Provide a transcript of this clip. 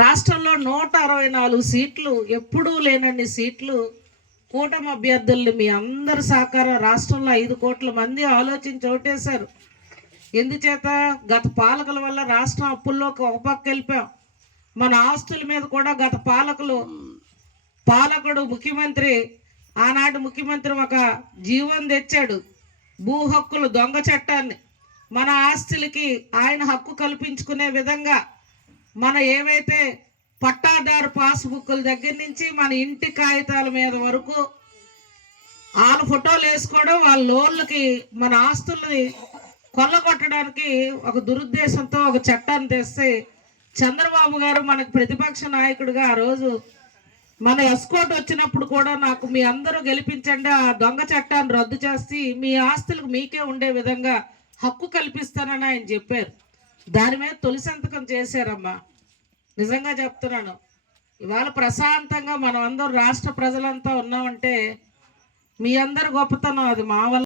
రాష్ట్రంలో 164 సీట్లు, ఎప్పుడూ లేనన్ని సీట్లు కూటమి అభ్యర్థుల్ని మీ అందరి సహకారం, రాష్ట్రంలో 5 కోట్ల మంది ఆలోచించి ఓటేశారు. ఎందుచేత? గత పాలకుల వల్ల రాష్ట్రం అప్పుల్లోకి ఒక పక్క వెళ్ళిపోయాం. మన ఆస్తుల మీద కూడా గత పాలకుడు ముఖ్యమంత్రి, ఆనాటి ముఖ్యమంత్రి ఒక జీవం తెచ్చాడు, భూ హక్కులు దొంగ చట్టాన్ని. మన ఆస్తులకి ఆయన హక్కు కల్పించుకునే విధంగా మన ఏవైతే పట్టాదారు పాస్బుక్ల దగ్గర నుంచి మన ఇంటి కాగితాల మీద వరకు వాళ్ళ ఫోటోలు వేసుకోవడం, వాళ్ళ లోన్లకి మన ఆస్తుల్ని కొల్లగొట్టడానికి ఒక దురుద్దేశంతో ఒక చట్టాన్ని తెస్తే చంద్రబాబు గారు మనకు ప్రతిపక్ష నాయకుడిగా ఆ రోజు మన ఎస్కోట్ వచ్చినప్పుడు కూడా నాకు మీ అందరూ గెలిపించండి, ఆ దొంగ చట్టాన్ని రద్దు చేసి మీ ఆస్తులకు మీకే ఉండే విధంగా హక్కు కల్పిస్తానని ఆయన చెప్పారు. దాని మీద తొలి సంతకం చేశారమ్మా. నిజంగా చెప్తున్నాను, ఇవాళ ప్రశాంతంగా మనం అందరూ రాష్ట్ర ప్రజలంతా ఉన్నామంటే మీ అందరు గొప్పతనం. అది మా వల్ల